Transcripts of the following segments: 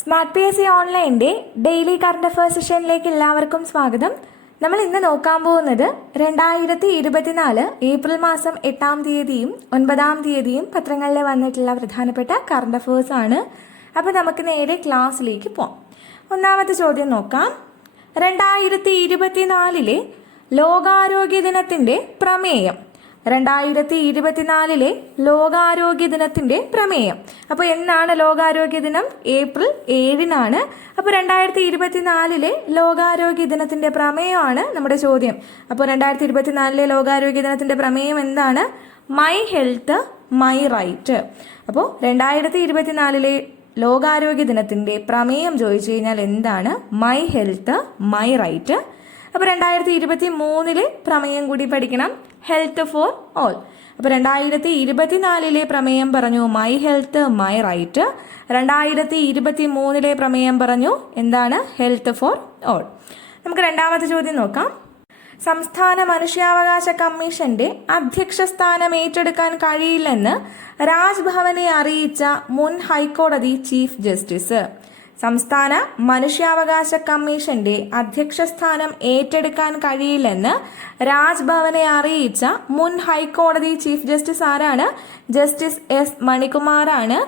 Smart P S C ഓൺലൈൻ്റെ daily current affairs സെഷനിലേക്ക് എല്ലാവർക്കും സ്വാഗതം. നമ്മൾ ഇന്ന് നോക്കാൻ പോകുന്നത് 2024 ഏപ്രിൽ മാസം 8-ാം തീയതിയും 9-ാം തീയതിയും പത്രങ്ങളിൽ വന്നിട്ടുള്ള പ്രധാനപ്പെട്ട കറണ്ട് അഫയേഴ്സ് ആണ്. അപ്പോൾ നമുക്ക് നേരെ ക്ലാസ്സിലേക്ക് പോകാം. ഒന്നാമത്തെ ചോദ്യം നോക്കാം. 2024 ലോകാരോഗ്യ ദിനത്തിൻ്റെ പ്രമേയം. 2024 ലോകാരോഗ്യ ദിനത്തിൻ്റെ പ്രമേയം. അപ്പോൾ എന്നാണ് ലോകാരോഗ്യ ദിനം? ഏപ്രിൽ 7-നാണ്. അപ്പോൾ 2024 ലോകാരോഗ്യ ദിനത്തിൻ്റെ പ്രമേയമാണ് നമ്മുടെ ചോദ്യം. അപ്പോൾ 2024 ലോകാരോഗ്യ ദിനത്തിൻ്റെ പ്രമേയം എന്താണ്? My health my right. അപ്പോൾ 2024 ലോകാരോഗ്യ ദിനത്തിൻ്റെ പ്രമേയം ചോദിച്ചു കഴിഞ്ഞാൽ എന്താണ്? My health my right. അപ്പോൾ 2023 പ്രമേയം കൂടി പഠിക്കണം, ഹെൽത്ത് ഫോർ ഓൾ. അപ്പോൾ 2024 പ്രമേയം പറഞ്ഞു മൈ ഹെൽത്ത് മൈ റൈറ്റ്. 2023 പ്രമേയം പറഞ്ഞു എന്താണ്? Health for all. നമുക്ക് രണ്ടാമത്തെ ചോദ്യം നോക്കാം. സംസ്ഥാന മനുഷ്യാവകാശ കമ്മീഷന്റെ അധ്യക്ഷ സ്ഥാനം ഏറ്റെടുക്കാൻ കഴിയില്ലെന്ന് രാജ്ഭവനെ അറിയിച്ച മുൻ ഹൈക്കോടതി ചീഫ് ജസ്റ്റിസ്. സംസ്ഥാന മനുഷ്യാവകാശ കമ്മീഷന്റെ അധ്യക്ഷ സ്ഥാനം ഏറ്റെടുക്കാൻ കഴിയില്ലെന്ന് രാജ്ഭവനെ അറിയിച്ച മുൻ ഹൈക്കോടതി ചീഫ് ജസ്റ്റിസ് ആരാണ്? ജസ്റ്റിസ് എസ് മണികുമാറാണ്.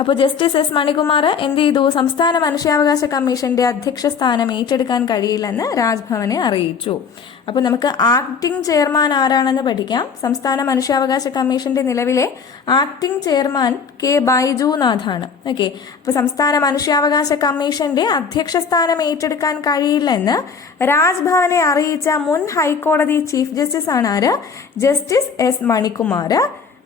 അപ്പോൾ ജസ്റ്റിസ് എസ് മണികുമാർ എന്ത് ചെയ്തു? സംസ്ഥാന മനുഷ്യാവകാശ കമ്മീഷന്റെ അധ്യക്ഷ സ്ഥാനം ഏറ്റെടുക്കാൻ കഴിയില്ലെന്ന് രാജ്ഭവനെ അറിയിച്ചു. അപ്പോൾ നമുക്ക് ആക്ടിംഗ് ചെയർമാൻ ആരാണെന്ന് പഠിക്കാം. സംസ്ഥാന മനുഷ്യാവകാശ കമ്മീഷന്റെ നിലവിലെ ആക്ടിംഗ് ചെയർമാൻ കെ ബൈജുനാഥാണ്. ഓക്കെ. അപ്പോൾ സംസ്ഥാന മനുഷ്യാവകാശ കമ്മീഷന്റെ അധ്യക്ഷ സ്ഥാനം ഏറ്റെടുക്കാൻ കഴിയില്ലെന്ന് രാജ്ഭവനെ അറിയിച്ച മുൻ ഹൈക്കോടതി ചീഫ് ജസ്റ്റിസ് ആണ് ആര്? Justice S Manikumar.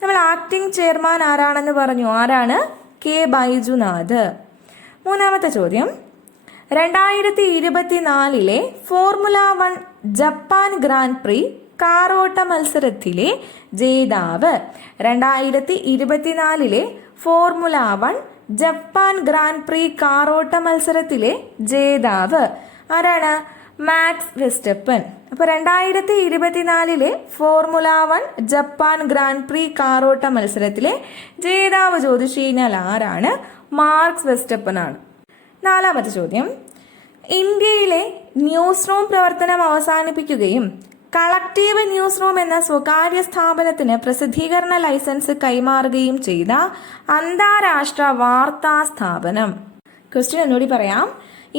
നമ്മൾ ആക്ടിംഗ് ചെയർമാൻ ആരാണെന്ന് പറഞ്ഞു. ആരാണ്? കെ ബൈജുനാഥ്. മൂന്നാമത്തെ ചോദ്യം. 2024 ഫോർമുല 1 ജപ്പാൻ ഗ്രാൻഡ് പ്രീ കാറോട്ട മത്സരത്തിലെ ജേതാവ്. 2024 ഫോർമുല 1 ജപ്പാൻ ഗ്രാൻഡ് പ്രീ കാറോട്ട മത്സരത്തിലെ ജേതാവ് ആരാണ്? Max Verstappen. അപ്പോൾ 2024 ഫോർമുല 1 ജപ്പാൻ ഗ്രാൻഡ് പ്രീ കാറോട്ട മത്സരത്തിലെ ജേതാവ് ചോദിച്ചു കഴിഞ്ഞാൽ ആരാണ്? മാർക്സ് വെസ്റ്റപ്പൻ ആണ്. നാലാമത്തെ ചോദ്യം. ഇന്ത്യയിലെ ന്യൂസ് റൂം പ്രവർത്തനം അവസാനിപ്പിക്കുകയും കളക്റ്റീവ് ന്യൂസ് റൂം എന്ന സ്വകാര്യ സ്ഥാപനത്തിന് പ്രസിദ്ധീകരണ ലൈസൻസ് കൈമാറുകയും ചെയ്ത അന്താരാഷ്ട്ര വാർത്താ സ്ഥാപനം. ക്വസ്റ്റ്യൻ ഒന്നുകൂടി പറയാം.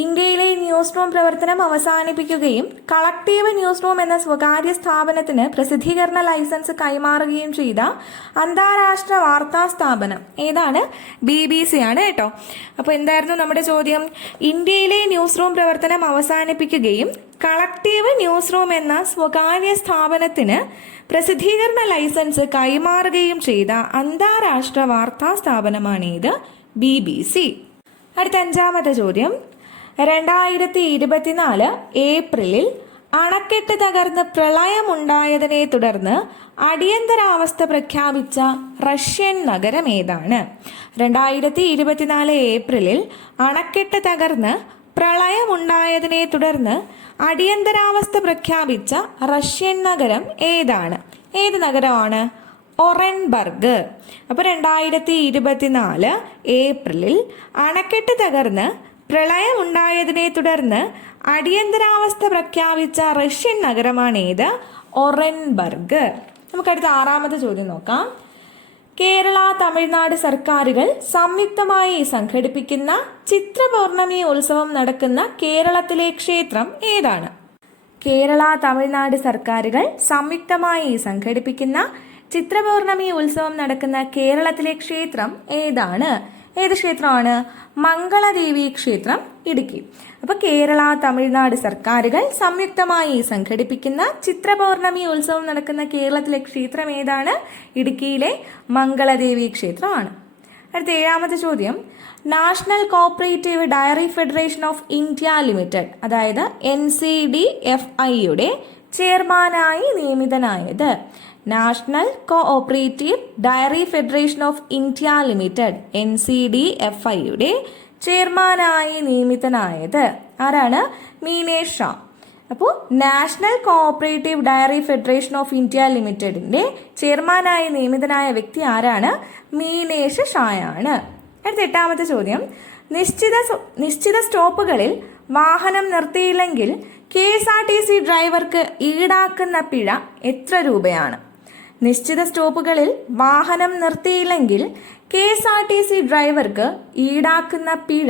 ഇന്ത്യയിലെ ന്യൂസ് റൂം പ്രവർത്തനം അവസാനിപ്പിക്കുകയും കളക്റ്റീവ് ന്യൂസ് റൂം എന്ന സ്വകാര്യ സ്ഥാപനത്തിന് പ്രസിദ്ധീകരണ ലൈസൻസ് കൈമാറുകയും ചെയ്ത അന്താരാഷ്ട്ര വാർത്താ സ്ഥാപനം ഏതാണ്? BBC ആണ് കേട്ടോ. അപ്പോൾ എന്തായിരുന്നു നമ്മുടെ ചോദ്യം? ഇന്ത്യയിലെ ന്യൂസ് റൂം പ്രവർത്തനം അവസാനിപ്പിക്കുകയും കളക്റ്റീവ് ന്യൂസ് റൂം എന്ന സ്വകാര്യ സ്ഥാപനത്തിന് പ്രസിദ്ധീകരണ ലൈസൻസ് കൈമാറുകയും ചെയ്ത അന്താരാഷ്ട്ര വാർത്താ സ്ഥാപനമാണേത്? BBC. അടുത്ത അഞ്ചാമത്തെ ചോദ്യം. 2024 ഏപ്രിലിൽ അണക്കെട്ട് തകർന്ന് പ്രളയമുണ്ടായതിനെ തുടർന്ന് അടിയന്തരാവസ്ഥ പ്രഖ്യാപിച്ച റഷ്യൻ നഗരം ഏതാണ്? 2024 ഏപ്രിലിൽ അണക്കെട്ട് തകർന്ന് പ്രളയമുണ്ടായതിനെ തുടർന്ന് അടിയന്തരാവസ്ഥ പ്രഖ്യാപിച്ച റഷ്യൻ നഗരം ഏതാണ്? ഏത് നഗരമാണ്? ഒറൻബർഗ്. അപ്പോൾ 2024 ഏപ്രിലിൽ അണക്കെട്ട് തകർന്ന് പ്രളയമുണ്ടായതിനെ തുടർന്ന് അടിയന്തരാവസ്ഥ പ്രഖ്യാപിച്ച റഷ്യൻ നഗരമാണേത്? ഒറൻബർഗ്. നമുക്കടുത്ത ആറാമത്തെ ചോദ്യം നോക്കാം. കേരള തമിഴ്നാട് സർക്കാരുകൾ സംയുക്തമായി സംഘടിപ്പിക്കുന്ന ചിത്രപൗർണമി ഉത്സവം നടക്കുന്ന കേരളത്തിലെ ക്ഷേത്രം ഏതാണ്? കേരള തമിഴ്നാട് സർക്കാരുകൾ സംയുക്തമായി സംഘടിപ്പിക്കുന്ന ചിത്രപൗർണമി ഉത്സവം നടക്കുന്ന കേരളത്തിലെ ക്ഷേത്രം ഏതാണ്? ഏത് ക്ഷേത്രമാണ്? മംഗളദേവി ക്ഷേത്രം, ഇടുക്കി. അപ്പോൾ കേരള തമിഴ്നാട് സർക്കാരുകൾ സംയുക്തമായി സംഘടിപ്പിക്കുന്ന ചിത്രപൗർണമി ഉത്സവം നടക്കുന്ന കേരളത്തിലെ ക്ഷേത്രം ഏതാണ്? ഇടുക്കിയിലെ മംഗളദേവി ക്ഷേത്രമാണ്. അടുത്ത ഏഴാമത്തെ ചോദ്യം. National cooperative dairy federation of India limited അതായത് NCDFIയുടെ ചെയർമാനായി നിയമിതനായത്? National cooperative dairy federation of India limited NCDFIയുടെ ചെയർമാനായി നിയമിതനായത് ആരാണ്? മീനേഷ് ഷാ. അപ്പോൾ national cooperative dairy federation of India ലിമിറ്റഡിന്റെ ചെയർമാനായി നിയമിതനായ വ്യക്തി ആരാണ്? മീനേഷ് ഷായാണ്. അടുത്ത എട്ടാമത്തെ ചോദ്യം. നിശ്ചിത സ്റ്റോപ്പുകളിൽ വാഹനം നിർത്തിയില്ലെങ്കിൽ KSRTC ഡ്രൈവർക്ക് ഈടാക്കുന്ന പിഴ എത്ര രൂപയാണ്? നിശ്ചിത സ്റ്റോപ്പുകളിൽ വാഹനം നിർത്തിയില്ലെങ്കിൽ KSRTC ഡ്രൈവർക്ക് ഈടാക്കുന്ന പിഴ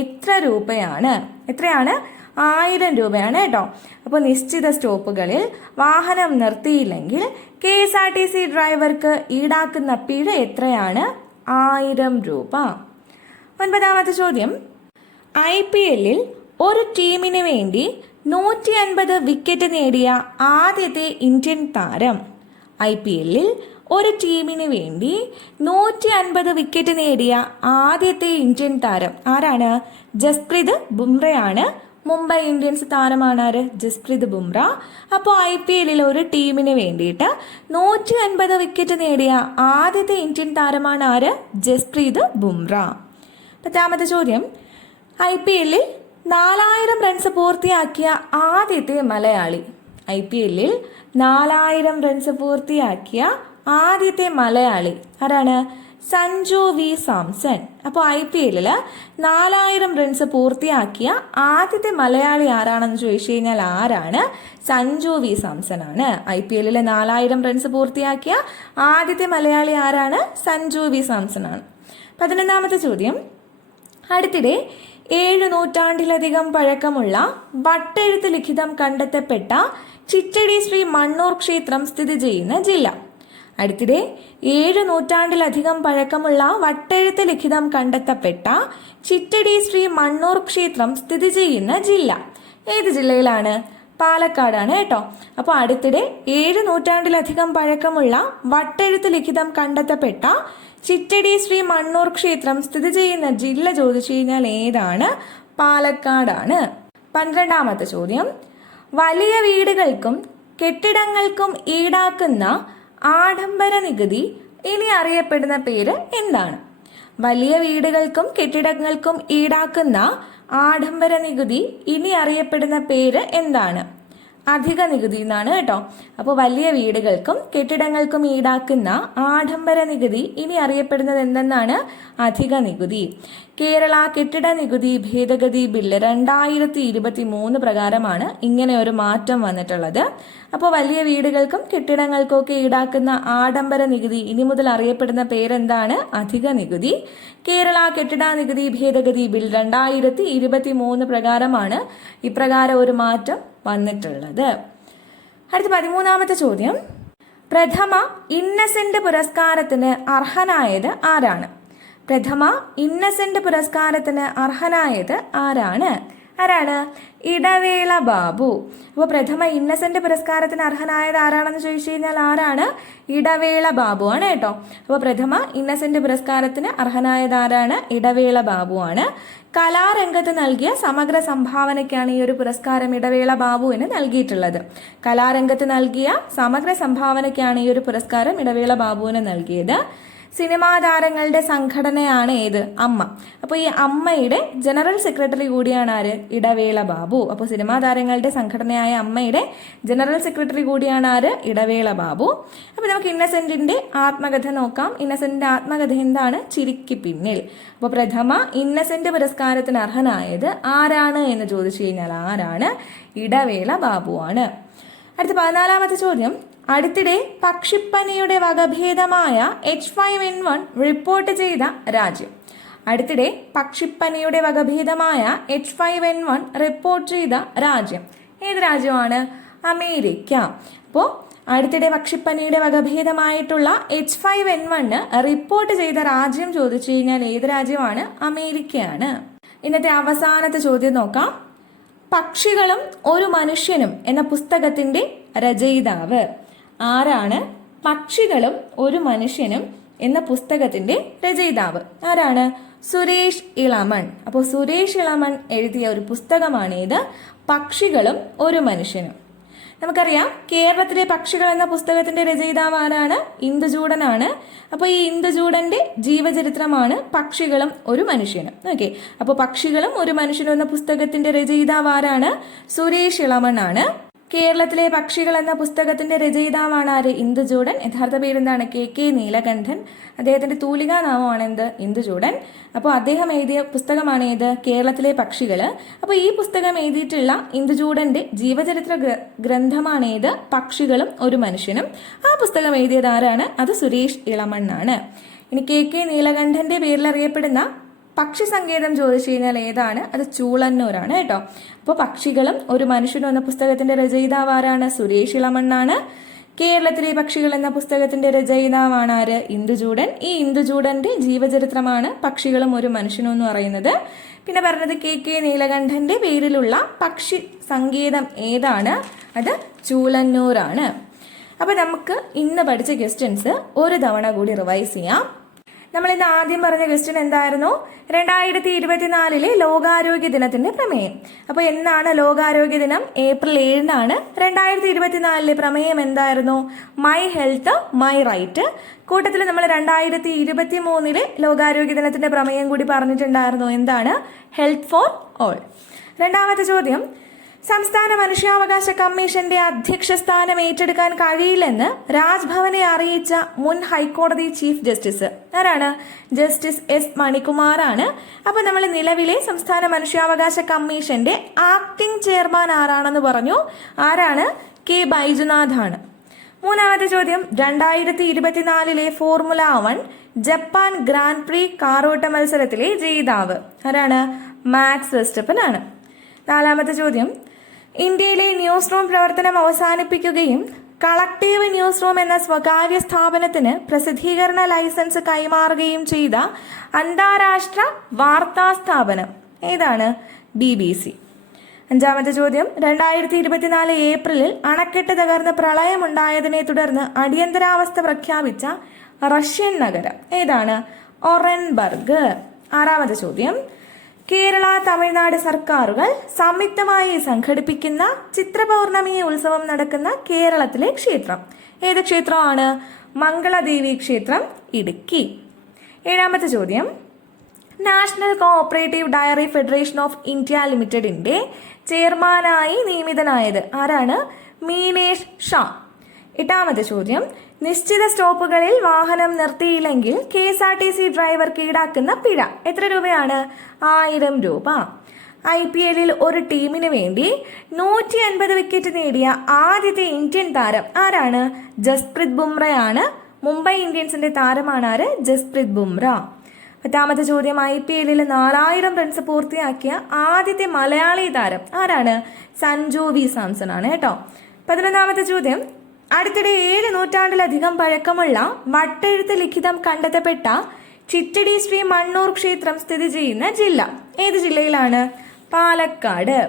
എത്ര രൂപയാണ്? എത്രയാണ്? 1000 രൂപയാണ് കേട്ടോ. അപ്പോൾ നിശ്ചിത സ്റ്റോപ്പുകളിൽ വാഹനം നിർത്തിയില്ലെങ്കിൽ KSRTC ഡ്രൈവർക്ക് ഈടാക്കുന്ന പിഴ എത്രയാണ്? 1000 രൂപ. 9ാമത്തെ ചോദ്യം, IPL-ൽ ഒരു ടീമിന് വേണ്ടി 150 വിക്കറ്റ് നേടിയ ആദ്യത്തെ ഇന്ത്യൻ താരം. IPL-ൽ ഒരു ടീമിന് വേണ്ടി 150 വിക്കറ്റ് നേടിയ ആദ്യത്തെ ഇന്ത്യൻ താരം ആരാണ്? ജസ്പ്രീത് ബുംറയാണ്. മുംബൈ ഇന്ത്യൻസ് താരമാണ് ആര്? ജസ്പ്രീത് ബുംറ. അപ്പോൾ IPL-ൽ ഒരു ടീമിന് വേണ്ടിയിട്ട് 150 വിക്കറ്റ് നേടിയ ആദ്യത്തെ ഇന്ത്യൻ താരമാണ് ആര്? ജസ്പ്രീത് ബുംറ. 10ാമത്തെ ചോദ്യം, IPL-ൽ 4000 റൺസ് പൂർത്തിയാക്കിയ ആദ്യത്തെ മലയാളി. IPL-ൽ 4000 റൺസ് പൂർത്തിയാക്കിയ ആദ്യത്തെ മലയാളി ആരാണ്? സഞ്ജു വി സാംസൺ. അപ്പോൾ IPL-ൽ 4000 റൺസ് പൂർത്തിയാക്കിയ ആദ്യത്തെ മലയാളി ആരാണെന്ന് ചോദിച്ചു കഴിഞ്ഞാൽ ആരാണ്? സഞ്ജു വി സാംസൺ ആണ്. IPL-ൽ 4000 റൺസ് പൂർത്തിയാക്കിയ ആദ്യത്തെ മലയാളി ആരാണ്? സഞ്ജു വി സാംസൺ ആണ്. 11ാമത്തെ ചോദ്യം, അടുത്തിടെ 7 നൂറ്റാണ്ടിലധികം പഴക്കമുള്ള വട്ടെഴുത്ത് ലിഖിതം കണ്ടെത്തപ്പെട്ട ചിറ്റടി ശ്രീ മണ്ണൂർ ക്ഷേത്രം സ്ഥിതി ചെയ്യുന്ന ജില്ല. അടുത്തിടെ 7 നൂറ്റാണ്ടിലധികം പഴക്കമുള്ള വട്ടെഴുത്ത് ലിഖിതം കണ്ടെത്തപ്പെട്ട ചിറ്റടി ശ്രീ മണ്ണൂർ ക്ഷേത്രം സ്ഥിതി ചെയ്യുന്ന ജില്ല ഏത് ജില്ലയിലാണ്? പാലക്കാടാണ് കേട്ടോ. അപ്പോൾ അടുത്തിടെ 7 നൂറ്റാണ്ടിലധികം പഴക്കമുള്ള വട്ടെഴുത്ത് ലിഖിതം കണ്ടെത്തപ്പെട്ട ചിറ്റടി ശ്രീ മണ്ണൂർ ക്ഷേത്രം സ്ഥിതി ചെയ്യുന്ന ജില്ല ചോദിച്ചു കഴിഞ്ഞാൽ ഏതാണ്? പാലക്കാടാണ്. 12ാമത്തെ ചോദ്യം, വലിയ വീടുകൾക്കും കെട്ടിടങ്ങൾക്കും ഈടാക്കുന്ന ആഡംബര നികുതി ഇനി അറിയപ്പെടുന്ന പേര് എന്താണ്? വലിയ വീടുകൾക്കും കെട്ടിടങ്ങൾക്കും ഈടാക്കുന്ന ആഡംബര നികുതി ഇനി അറിയപ്പെടുന്ന പേര് എന്താണ്? അധിക നികുതി എന്നാണ് കേട്ടോ. അപ്പോൾ വലിയ വീടുകൾക്കും കെട്ടിടങ്ങൾക്കും ഈടാക്കുന്ന ആഡംബര നികുതി ഇനി അറിയപ്പെടുന്നത് എന്തെന്നാണ്? അധിക നികുതി. കേരള കെട്ടിട നികുതി ഭേദഗതി ബില്ല് 2023 പ്രകാരമാണ് ഇങ്ങനെ ഒരു മാറ്റം വന്നിട്ടുള്ളത്. അപ്പോൾ വലിയ വീടുകൾക്കും കെട്ടിടങ്ങൾക്കും ഒക്കെ ഈടാക്കുന്ന ആഡംബര നികുതി ഇനി മുതൽ അറിയപ്പെടുന്ന പേരെന്താണ്? അധിക നികുതി. കേരള കെട്ടിട നികുതി ഭേദഗതി ബിൽ 2023 പ്രകാരമാണ് ഇപ്രകാരം ഒരു മാറ്റം വന്നിട്ടുള്ളത്. അടുത്ത 13ാമത്തെ ചോദ്യം, പ്രഥമ ഇന്നസെന്റ് പുരസ്കാരത്തിന് അർഹനായത് ആരാണ്? പ്രഥമ ഇന്നസെന്റ് പുരസ്കാരത്തിന് അർഹനായത് ആരാണ്? ഇടവേള ബാബു. അപ്പോൾ പ്രഥമ ഇന്നസെന്റ് പുരസ്കാരത്തിന് അർഹനായത് ആരാണെന്ന് ചോദിച്ചു കഴിഞ്ഞാൽ ആരാണ്? ഇടവേള ബാബു ആണ് കേട്ടോ. അപ്പോൾ പ്രഥമ ഇന്നസെന്റ് പുരസ്കാരത്തിന് അർഹനായത് ആരാണ്? ഇടവേള ബാബു ആണ്. കലാരംഗത്ത് നൽകിയ സമഗ്ര സംഭാവനയ്ക്കാണ് ഈ ഒരു പുരസ്കാരം ഇടവേള ബാബുവിന് നൽകിയിട്ടുള്ളത്. കലാരംഗത്ത് നൽകിയ സമഗ്ര സംഭാവനയ്ക്കാണ് ഈ ഒരു പുരസ്കാരം ഇടവേള ബാബുവിന് നൽകിയത്. സിനിമാ താരങ്ങളുടെ സംഘടനയാണ് ഏത്? അമ്മ. അപ്പോൾ ഈ അമ്മയുടെ ജനറൽ സെക്രട്ടറി കൂടിയാണ് ആര്? ഇടവേള ബാബു. അപ്പോൾ സിനിമാ താരങ്ങളുടെ സംഘടനയായ അമ്മയുടെ ജനറൽ സെക്രട്ടറി കൂടിയാണ് ആര്? ഇടവേള ബാബു. അപ്പോൾ നമുക്ക് ഇന്നസെന്റിന്റെ ആത്മകഥ നോക്കാം. ഇന്നസെന്റിന്റെ ആത്മകഥ എന്താണ്? ചിരിക്ക് പിന്നിൽ. അപ്പോൾ പ്രഥമ ഇന്നസെന്റ് പുരസ്കാരത്തിന് അർഹനായത് ആരാണ് എന്ന് ചോദിച്ചു കഴിഞ്ഞാൽ ആരാണ്? ഇടവേള ബാബുവാണ്. അടുത്ത 14ാമത്തെ ചോദ്യം, അടുത്തിടെ പക്ഷിപ്പനിയുടെ വകഭേദമായ H5N1 റിപ്പോർട്ട് ചെയ്ത രാജ്യം. അടുത്തിടെ പക്ഷിപ്പനിയുടെ വകഭേദമായ H5N1 റിപ്പോർട്ട് ചെയ്ത രാജ്യം ഏത് രാജ്യമാണ്? അമേരിക്ക. അപ്പോൾ അടുത്തിടെ പക്ഷിപ്പനിയുടെ വകഭേദമായിട്ടുള്ള H5N1 റിപ്പോർട്ട് ചെയ്ത രാജ്യം ചോദിച്ചു കഴിഞ്ഞാൽ ഏത് രാജ്യമാണ്? അമേരിക്കയാണ്. ഇന്നത്തെ അവസാനത്തെ ചോദ്യം നോക്കാം. പക്ഷികളും ഒരു മനുഷ്യനും എന്ന പുസ്തകത്തിന്റെ രചയിതാവ് ആരാണ്? പക്ഷികളും ഒരു മനുഷ്യനും എന്ന പുസ്തകത്തിന്റെ രചയിതാവ് ആരാണ്? സുരേഷ് ഇളമൺ. അപ്പോൾ സുരേഷ് ഇളമൺ എഴുതിയ ഒരു പുസ്തകമാണ് ഇത്, പക്ഷികളും ഒരു മനുഷ്യനും. നമുക്കറിയാം കേരളത്തിലെ പക്ഷികൾ എന്ന പുസ്തകത്തിന്റെ രചയിതാവ് ആരാണ്? ഇന്ദുചൂഡനാണ്. അപ്പോൾ ഈ ഇന്ദുചൂഡന്റെ ജീവചരിത്രമാണ് പക്ഷികളും ഒരു മനുഷ്യനും. ഓക്കെ, അപ്പോൾ പക്ഷികളും ഒരു മനുഷ്യനും എന്ന പുസ്തകത്തിന്റെ രചയിതാവ് ആരാണ്? സുരേഷ് ഇളമൺ ആണ്. കേരളത്തിലെ പക്ഷികൾ എന്ന പുസ്തകത്തിന്റെ രചയിതാവാണ് ആര്? ഇന്ദുചൂഡൻ. യഥാർത്ഥ പേരെന്താണ്? കെ നീലകണ്ഠൻ. അദ്ദേഹത്തിന്റെ തൂലികാ നാമമാണ് എന്ത്? ഇന്ദുചൂഡൻ. അപ്പോൾ അദ്ദേഹം എഴുതിയ പുസ്തകമാണ് ഏത്? കേരളത്തിലെ പക്ഷികൾ. അപ്പോൾ ഈ പുസ്തകം എഴുതിയിട്ടുള്ള ഇന്ദുചൂഡന്റെ ജീവചരിത്ര ഗ്രന്ഥമാണ് ഏത്? പക്ഷികളും ഒരു മനുഷ്യനും. ആ പുസ്തകം എഴുതിയത് ആരാണ്? അത് സുരേഷ് ഇളമണ്ണാണ്. ഇനി കെ നീലകണ്ഠന്റെ പേരിൽ അറിയപ്പെടുന്ന പക്ഷി സങ്കേതം ചോദിച്ചു കഴിഞ്ഞാൽ ഏതാണ്? അത് ചൂളന്നൂരാണ് കേട്ടോ. അപ്പോൾ പക്ഷികളും ഒരു മനുഷ്യനും എന്ന പുസ്തകത്തിന്റെ രചയിതാവ് ആരാണ്? സുരേഷ് ഇളമണ്ണാണ്. കേരളത്തിലെ പക്ഷികൾ എന്ന പുസ്തകത്തിന്റെ രചയിതാവാണ് ആര്? ഇന്ദുചൂഡൻ. ഈ ഇന്ദുചൂഡന്റെ ജീവചരിത്രമാണ് പക്ഷികളും ഒരു മനുഷ്യനും എന്ന് പറയുന്നത്. പിന്നെ പറഞ്ഞത് കെ നീലകണ്ഠന്റെ പേരിലുള്ള പക്ഷി സങ്കേതം ഏതാണ്? അത് ചൂളന്നൂരാണ്. അപ്പൊ നമുക്ക് ഇന്ന് പഠിച്ച ക്വസ്റ്റ്യൻസ് ഒരു തവണ കൂടി റിവൈസ് ചെയ്യാം. നമ്മൾ ഇന്ന് ആദ്യം പറഞ്ഞ ക്വസ്റ്റ്യൻ എന്തായിരുന്നു? 2024 ലോകാരോഗ്യ ദിനത്തിന്റെ പ്രമേയം. അപ്പോൾ എന്നാണ് ലോകാരോഗ്യ ദിനം? ഏപ്രിൽ 7-നാണ്. 2024 പ്രമേയം എന്തായിരുന്നു? My health my right. കൂട്ടത്തിൽ നമ്മൾ 2023 ലോകാരോഗ്യ ദിനത്തിന്റെ പ്രമേയം കൂടി പറഞ്ഞിട്ടുണ്ടായിരുന്നു. എന്താണ്? Health for all. രണ്ടാമത്തെ ചോദ്യം, സംസ്ഥാന മനുഷ്യാവകാശ കമ്മീഷന്റെ അധ്യക്ഷ സ്ഥാനം ഏറ്റെടുക്കാൻ കഴിയില്ലെന്ന് രാജ്ഭവനെ അറിയിച്ച മുൻ ഹൈക്കോടതി ചീഫ് ജസ്റ്റിസ് ആരാണ്? ജസ്റ്റിസ് എസ് മണികുമാറാണ്. അപ്പൊ നമ്മൾ നിലവിലെ സംസ്ഥാന മനുഷ്യാവകാശ കമ്മീഷന്റെ ആക്ടിംഗ് ചെയർമാൻ ആരാണെന്ന് പറഞ്ഞു. ആരാണ്? കെ ബൈജുനാഥ് ആണ്. മൂന്നാമത്തെ ചോദ്യം, 2024 ഫോർമുല 1 ജപ്പാൻ ഗ്രാൻഡ് പ്രീ കാറോട്ട മത്സരത്തിലെ ജേതാവ് ആരാണ്? മാക്സ് വെസ്റ്റപ്പൻ ആണ്. നാലാമത്തെ ചോദ്യം, ഇന്ത്യയിലെ ന്യൂസ് റൂം പ്രവർത്തനം അവസാനിപ്പിക്കുകയും കളക്ടീവ് ന്യൂസ് റൂം എന്ന സ്വകാര്യ സ്ഥാപനത്തിന് പ്രസിദ്ധീകരണ ലൈസൻസ് കൈമാറുകയും ചെയ്ത അന്താരാഷ്ട്ര വാർത്താ സ്ഥാപനം ഏതാണ്? BBC. അഞ്ചാമത്തെ ചോദ്യം, 2024 ഏപ്രിലിൽ അണക്കെട്ട് തകർന്ന് പ്രളയമുണ്ടായതിനെ തുടർന്ന് അടിയന്തരാവസ്ഥ പ്രഖ്യാപിച്ച റഷ്യൻ നഗരം ഏതാണ്? ഒറൻബർഗ്. ആറാമത്തെ ചോദ്യം, കേരള തമിഴ്നാട് സർക്കാരുകൾ സംയുക്തമായി സംഘടിപ്പിക്കുന്ന ചിത്രപൗർണമി ഉത്സവം നടക്കുന്ന കേരളത്തിലെ ക്ഷേത്രം ഏത് ക്ഷേത്രമാണ്? മംഗളദേവി ക്ഷേത്രം, ഇടുക്കി. ഏഴാമത്തെ ചോദ്യം, national cooperative dairy federation of India ലിമിറ്റഡിന്റെ ചെയർമാനായി നിയമിതനായത് ആരാണ്? മീനേഷ് ഷാ. എട്ടാമത്തെ ചോദ്യം, നിശ്ചിത സ്റ്റോപ്പുകളിൽ വാഹനം നിർത്തിയില്ലെങ്കിൽ KSRTC ഡ്രൈവർക്ക് ഈടാക്കുന്ന പിഴ എത്ര രൂപയാണ്? 1000 രൂപ. IPL ഒരു ടീമിന് വേണ്ടി 150 വിക്കറ്റ് നേടിയ ആദ്യത്തെ ഇന്ത്യൻ താരം ആരാണ്? ജസ്പ്രീത് ബുംറയാണ്. മുംബൈ ഇന്ത്യൻസിന്റെ താരമാണ് ആര്? ജസ്പ്രീത് ബുംറ. പത്താമത്തെ ചോദ്യം, IPL 4000 റൺസ് പൂർത്തിയാക്കിയ ആദ്യത്തെ മലയാളി താരം ആരാണ്? സഞ്ജു വി സാംസൺ ആണ് കേട്ടോ. 11ാമത്തെ ചോദ്യം, അടുത്തിടെ 7 നൂറ്റാണ്ടിലധികം പഴക്കമുള്ള വട്ടെഴുത്ത് ലിഖിതം കണ്ടെത്തപ്പെട്ട ചിറ്റടി ശ്രീ മണ്ണൂർ ക്ഷേത്രം സ്ഥിതി ചെയ്യുന്ന ജില്ല ഏത് ജില്ലയിലാണ്? പാലക്കാട്.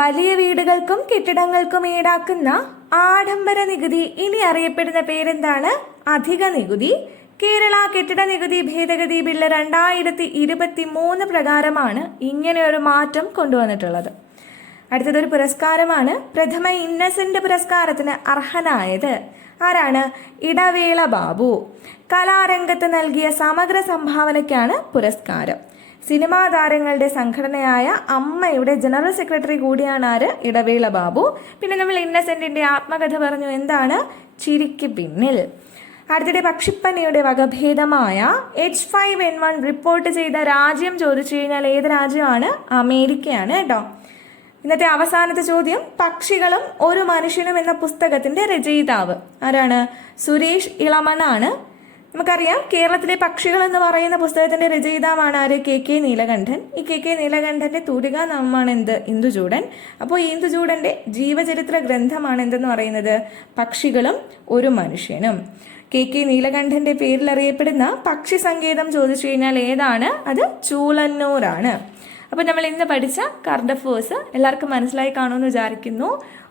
വലിയ വീടുകൾക്കും കെട്ടിടങ്ങൾക്കും ഈടാക്കുന്ന ആഡംബര നികുതി ഇനി അറിയപ്പെടുന്ന പേരെന്താണ്? അധിക നികുതി. കേരള കെട്ടിട നികുതി ഭേദഗതി ബില്ല് 2023 പ്രകാരമാണ് ഇങ്ങനെ ഒരു മാറ്റം കൊണ്ടുവന്നിട്ടുള്ളത്. അടുത്തതൊരു പുരസ്കാരമാണ്. പ്രഥമ ഇന്നസെന്റ് പുരസ്കാരത്തിന് അർഹനായത് ആരാണ്? ഇടവേള ബാബു. കലാരംഗത്ത് നൽകിയ സമഗ്ര സംഭാവനയ്ക്കാണ് പുരസ്കാരം. സിനിമാ താരങ്ങളുടെ സംഘടനയായ അമ്മയുടെ ജനറൽ സെക്രട്ടറി കൂടിയാണ് ആര്? ഇടവേള ബാബു. പിന്നെ നമ്മൾ ഇന്നസെന്റിന്റെ ആത്മകഥ പറഞ്ഞു. എന്താണ്? ചിരിക്ക് പിന്നിൽ. അടുത്തിടെ പക്ഷിപ്പനിയുടെ വകഭേദമായ H5N1 റിപ്പോർട്ട് ചെയ്ത രാജ്യം ചോദിച്ചു കഴിഞ്ഞാൽ ഏത് രാജ്യമാണ്? അമേരിക്കയാണ് കേട്ടോ. ഇന്നത്തെ അവസാനത്തെ ചോദ്യം, പക്ഷികളും ഒരു മനുഷ്യനും എന്ന പുസ്തകത്തിന്റെ രചയിതാവ് ആരാണ്? സുരേഷ് ഇളമണ്ണാണ്. നമുക്കറിയാം കേരളത്തിലെ പക്ഷികൾ എന്ന് പറയുന്ന പുസ്തകത്തിന്റെ രചയിതാവാണ് ആര്? കെ നീലകണ്ഠൻ. ഈ കെ നീലകണ്ഠന്റെ തൂലികാ നാമമാണ് എന്ത്? ഇന്ദുചൂഡൻ. അപ്പോൾ ഈ ഇന്ദുചൂഡന്റെ ജീവചരിത്ര ഗ്രന്ഥമാണ് എന്തെന്ന് പറയുന്നത്? പക്ഷികളും ഒരു മനുഷ്യനും. കെ നീലകണ്ഠന്റെ പേരിൽ അറിയപ്പെടുന്ന പക്ഷി സങ്കേതം ചോദിച്ചു കഴിഞ്ഞാൽ ഏതാണ്? അത് ചൂളന്നൂരാണ്. അപ്പോൾ നമ്മൾ ഇന്ന് പഠിച്ച കറണ്ട് അഫയേഴ്സ് എല്ലാവർക്കും മനസ്സിലായി കാണുമെന്ന് വിചാരിക്കുന്നു.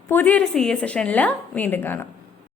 പുതിയൊരു CS സെഷനിൽ വീണ്ടും കാണാം.